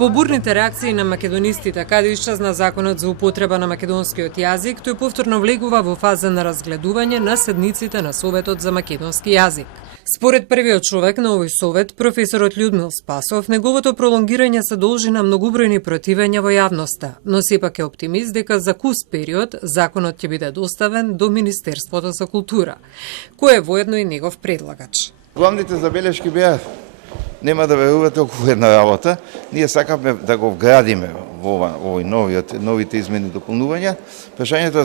По бурните реакции на македонистите каде исчезна законот за употреба на македонскиот јазик, тој повторно влегува во фаза на разгледување на седниците на Советот за македонски јазик. Според првиот човек на овој совет, професорот Људмил Спасов, неговото пролонгирање се должи на многобројни противења во јавноста, но сепак е оптимист дека за кус период законот ќе биде доставен до Министерството за култура, кој е воедно и негов предлагач. Главните забелешки беа: нема да верувате околу една работа. Ние сакаме да го вградиме во новите измени и дополнувања. Прашањето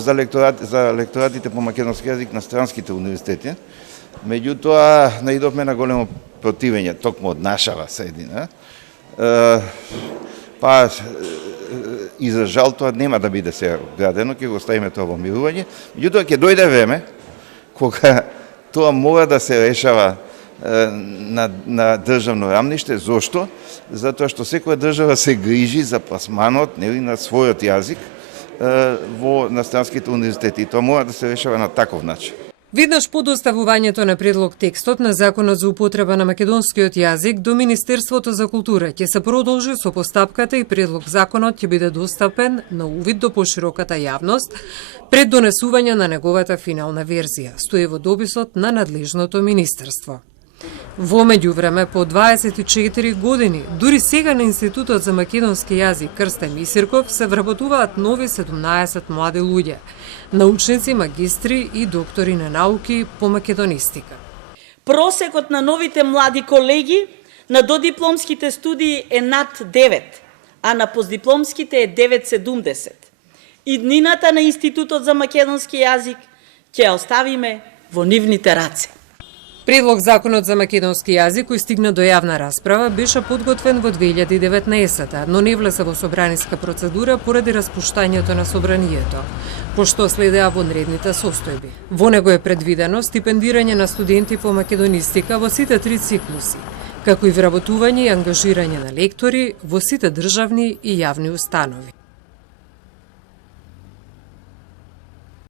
за лекторатите по македонски јазик на странските универзитети. Меѓутоа, наидовме на големо противење, токму од нашава средина. И за жал тоа нема да биде сега вградено, ќе го оставиме тоа во мирување. Меѓутоа, ќе дојде време кога тоа мора да се решава на државно рамниште. Зошто? Затоа што секоја држава се грижи за пласманот на својот јазик на странските универзитети. Тоа мора да се решава на таков начин. Веднаш по доставувањето на предлог текстот на Законот за употреба на македонскиот јазик до Министерството за култура ќе се продолжи со постапката и предлог законот ќе биде достапен на увид до пошироката јавност пред донесување на неговата финална верзија, стои во дописот на надлежното министерство. Во меѓувреме, по 24 години, дури сега на Институтот за македонски јазик Крстен Мисирков се вработуваат нови 17 млади луѓе, научници, магистри и доктори на науки по македонистика. Просекот на новите млади колеги на додипломските студии е над 9, а на постдипломските е 9,70. Иднината на Институтот за македонски јазик ќе оставиме во нивните раце. Предлог Законот за македонски јазик, кој стигна до јавна расправа, беше подготвен во 2019, но не влезе во собраниска процедура поради распуштањето на собранието, пошто следеа вонредните состојби. Во него е предвидено стипендирање на студенти по македонистика во сите 3 циклуси, како и вработување и ангажирање на лектори во сите државни и јавни установи.